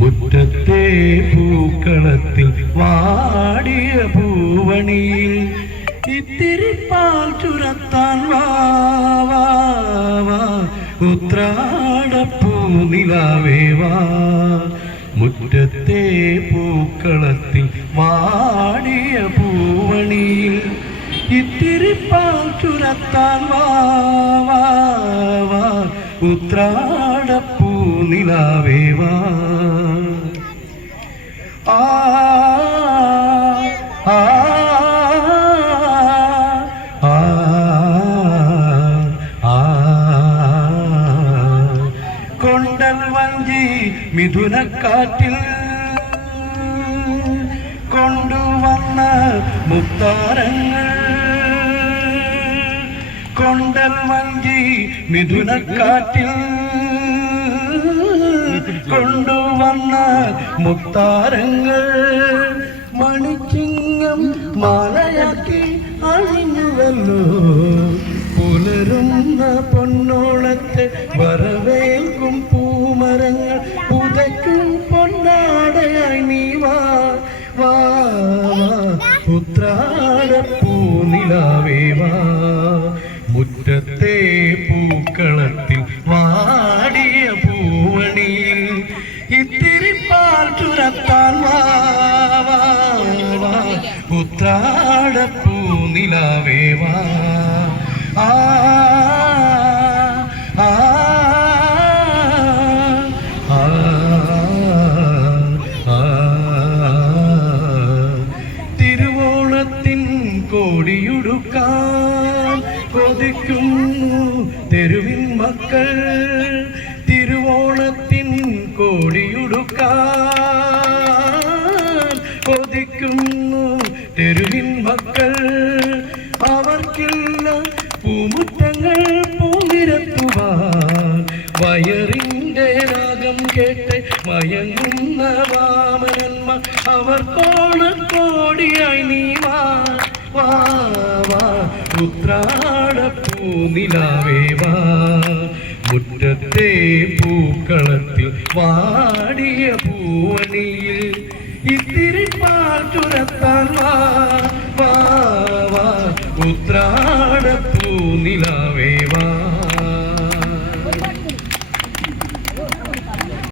മുറ്റത്തെ പൂക്കളത്തിൽ വാടിയ പൂവണിയിൽ ഇത്തിരി പാൽ ചുരത്താൻ വാ ഉത്രാടപ്പൂ നിലാവേവാ. മുറ്റത്തെ പൂക്കളത്തിൽ വാടിയ പൂവണിയിൽ ഇത്തിരി പാൽ ചുരത്താൻ വാ ഉത്രാടപ്പൂ നിലാവേവാ. ആ ആ ആ ആ കൊണ്ടൽ വഞ്ചി മിഥുനക്കാറ്റിൽ കൊണ്ടുവന്ന മുത്താരങ്ങൾ. കൊണ്ടൽ വഞ്ചി മിഥുനക്കാറ്റിൽ കൊണ്ടുവന്ന മുത്താരങ്ങൾ മണിച്ചിങ്ങം മാലയാക്കി അണിഞ്ഞുവല്ലോ. പുലരുന്ന പൊന്നോളത്തെ വരവേൽക്കും പൂമരങ്ങൾ പുതയ്ക്കും പൊന്നാടയായി നീ വാ ഉത്രാടപ്പൂ നിലാവേവാ. മുറ്റത്തെ പൂക്കളത്തിൽ വാടിയ പൂവണിയിൽ ഇത്തിരി പാൽ ചുരത്താൻ വാ ഉത്രാടപ്പൂ നിലാവേവാ. ആ ആ തിരുവോണത്തിൻ കോടിയുടുക്കാൻ കൊതിക്കുന്നു തെരുവിൻ മക്കൾ. തിരുവോണത്തിൻ കോടിയുടുക്കാൻ കൊതിക്കുന്നു തെരുവിൻ മക്കൾ. അവർക്കില്ല പൂമുറ്റങ്ങൾ പൂനിരത്തുവാൻ. വയറിൻ്റെ രാഗം കേട്ട് മയങ്ങുന്ന വാമനന്മാർ അവർക്കോണക്കോടിയായി നീ വാ ഉത്രാടപ്പൂ നിലാവേവാ. മുറ്റത്തെ പൂക്കളത്തിൽ വാടിയ പൂവണിയിൽ ഇത്തിരി പാൽ ചുരത്താൻ വാ ഉത്രാടപ്പൂ നിലാവേവാ.